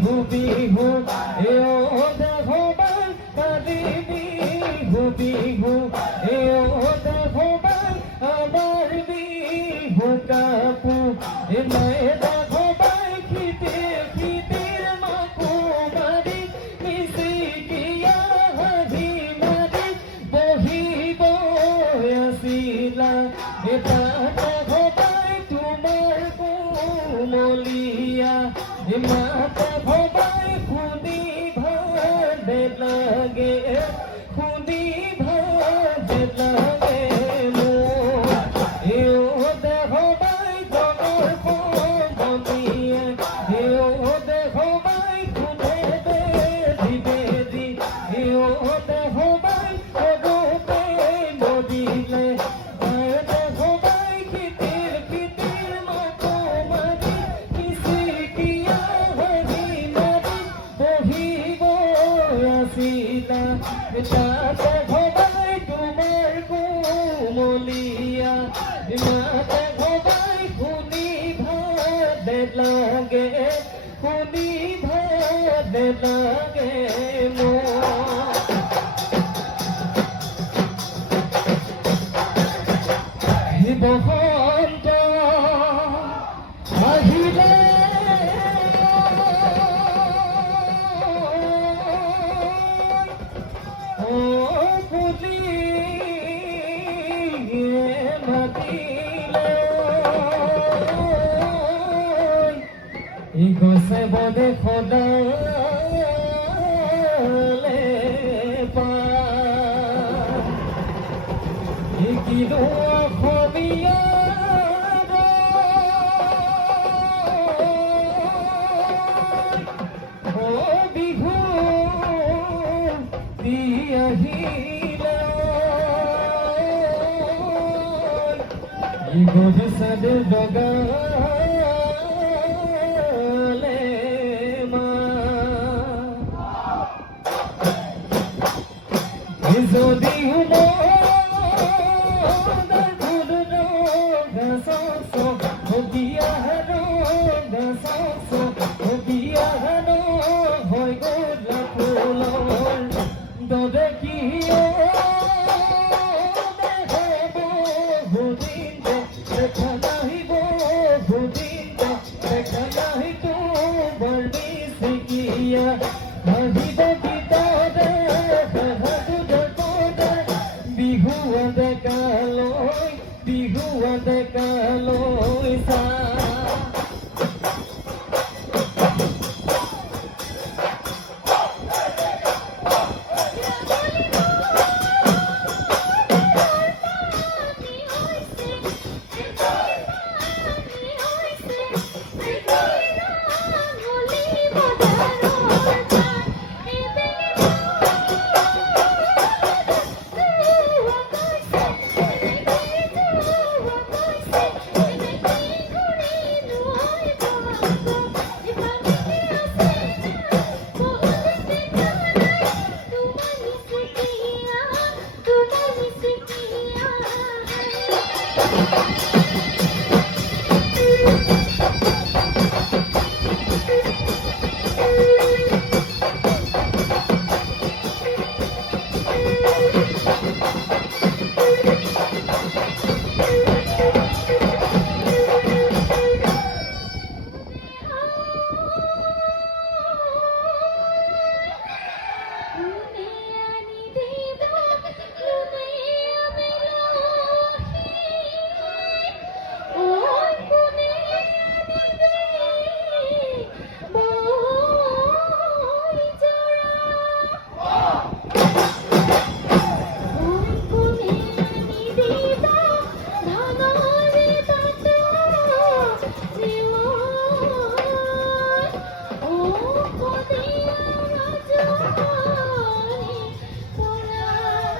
বিহু বিহু এ ও দেহবান কালি বিহু বিহু এ ও দেহবান আমার বিহু কাপু এ মায়ে দেহবান খিতে খিতির মাকুমারি মিশিকিয়া হাহি মারি বহিব আসিলা এটা দেহবান তোমার কোমলিয়া মাতা ভবাই খুনি ভাবে লাগে খুনি ভাবে লাগে এও দেহবাই জগর বনিয়ে এও দেহবাই খুনে বেদি বেদি এও দেহবাই জগতে নদিলে দেহবাই খিতির খিতির মাকুমারি মিশিকিয়া মাতা ভবাই তোমার কোমলিয়া মাতা ভবাই খুনি ভাবে লাগে খুনি ভাবে লাগে বসন্ত আহিলে গছে বদে খোদালে কিনো অসমীয়া বিহু দি আহিলে গজসাদ ডগা যদি হয় গোলা ফুলৰ দৰে কি বহুদিন দেখা নাহিব বহুদিন দেখা নাহি তোমাৰ মিশিকিয়া আহিব গীতৰে বিহু ডেকালৈ চা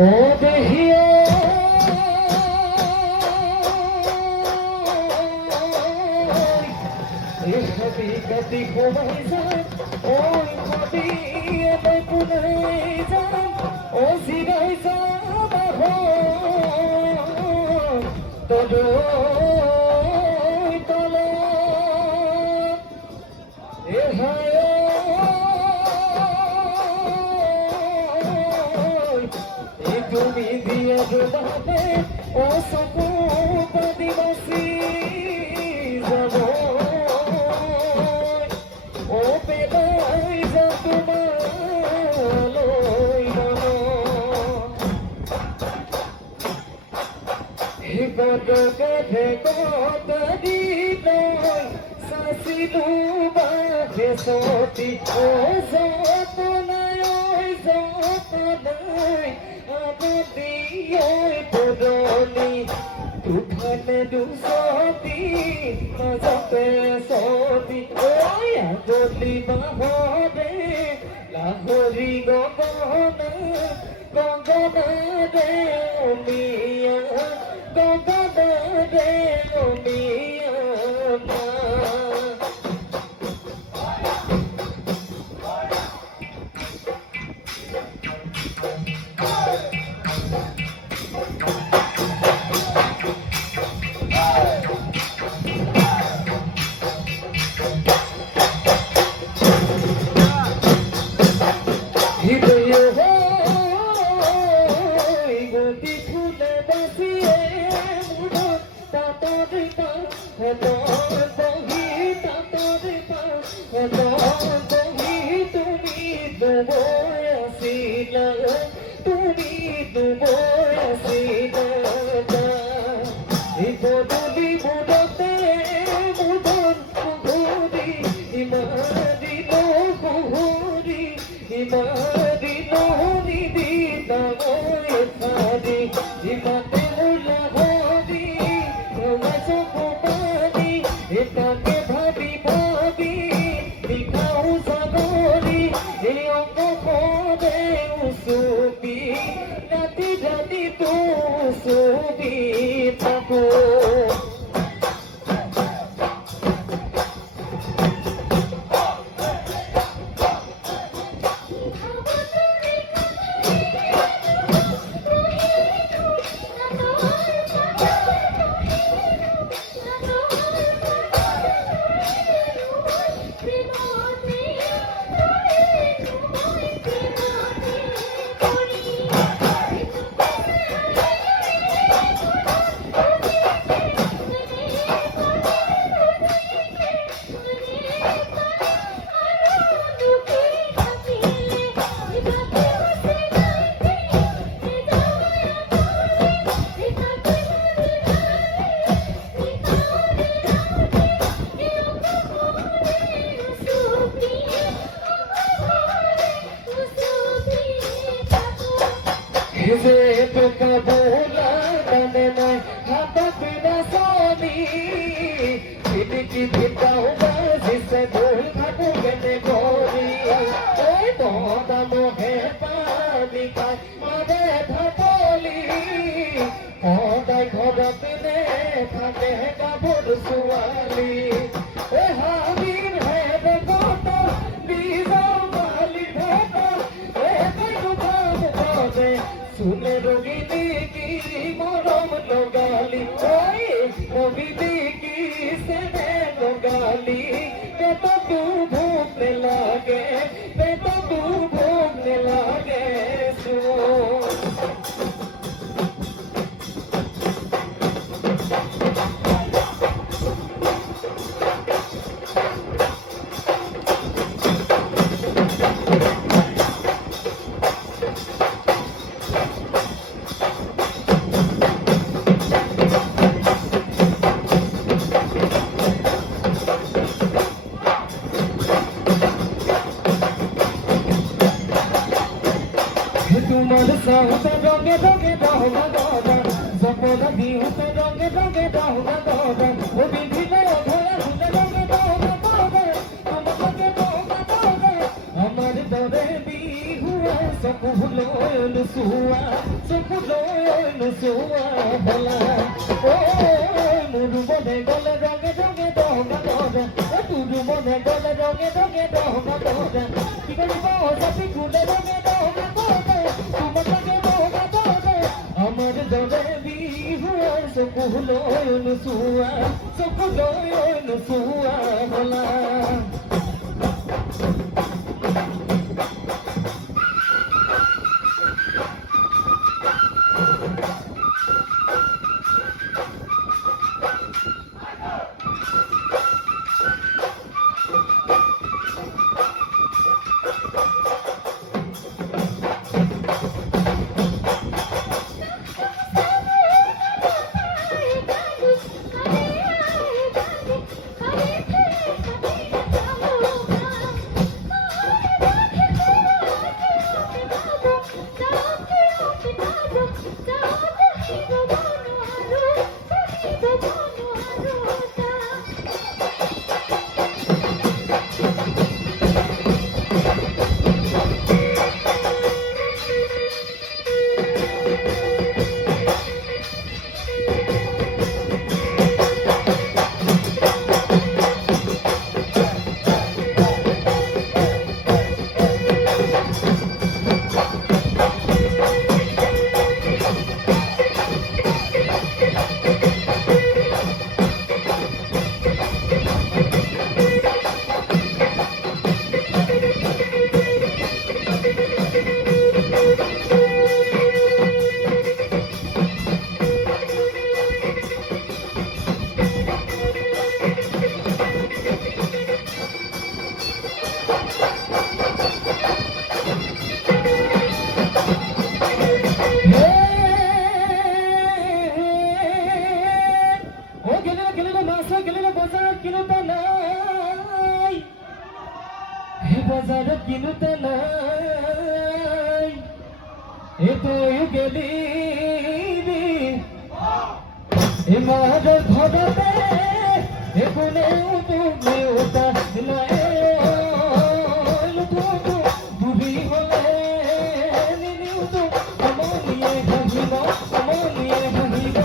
ও দেহিয়ে এসবই গতি ঘুমাই যায় ওই গতি এলে পুনে যায় ও সিগাই যাব তোর তলে এ হয় ভাবে ও সকু আদিবাসী যাব ও পেলাই যা তোমালই মন কত কাঁধে কত দিন সাসিলু বাহে সতি ও সপনায় আমাদি পুরনি তুফানে দুসতি মজতে সতি ওই আগলি বাহরে লাহরি গগন গগন রে মিয়া গগন রে মিয়া सुने रोगिनी की मरम लोगाली ओए रोगिनी की सने लोगाली ते तो तू भूखने लागे सो তোমার সাহসে রঙে রঙে রহমা দাদা সপনা দিহতে রঙে রঙে রহমা দাদা ও বিধিলে ধরা ধুলে রঙে রহমা দাদা তোমাকে রহমা দাদা আমার দরে বিহুয়া সকুলো সুয়া বলা ও মুরু বনে গলে রঙে রঙে রহমা দাদা ও তুরু বনে গলে রঙে রঙে রহমা দাদা কি করিব সবই খুলে রঙে রহমা দাদা আমার দরে বিহুয়া সকুলো সুয়া বলা বাজার কিনুতে নাই এতই গেলি এমার ঘরতে এগুলো তুমিওটা নয় বুড়ি হলে নিনিউ তো আমনিয়ে হাসিব আমনিয়ে হাসিব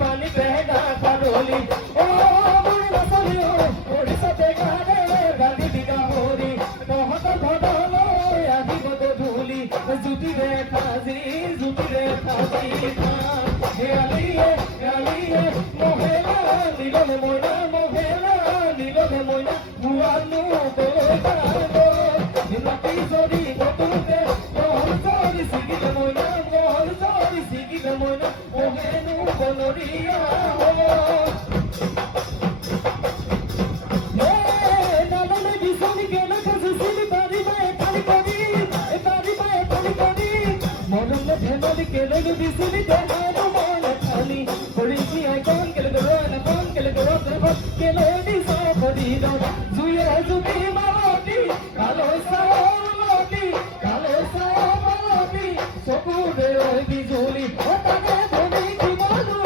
पानी बहना करोली ओ मुर्गा सलियो ओडिसा देखा रे गांधी बिगा होरी बहुत भडलो आदि बदो धूली जुटी रे खाजी हे अलिए मोहेला नीलो मोइना मुआनु बोलानो निलती जोड़ी गोतुते मोहन जोड़ी सिगिले मोइना मोहेनु बोलोरिया हो नालने बिसोनी गेला खसुसिली बारी बाए थाली कोनी मोनले धेनली केले बिसुली देहानो मोन थाली कोड़ी की आइकॉन केले गरो केले दिसो कोडी दो जुया जुबी मावती कालो सावती सकुरे ओय बिजुली ओताके धोनी की मालू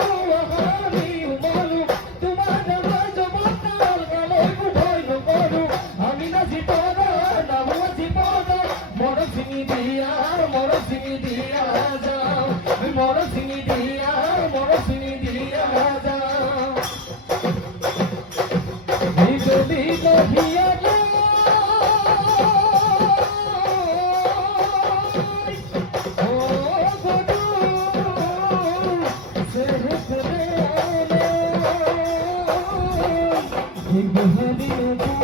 हानी उमालू तुम्हारे बाजो बताल कालो कुठोय न करू আমি না জিতরা না হুয়া জিতরা মোর সিঙি দিয়া যাও মোর সিঙি দিয়া যাও বিজলি কহিয়া You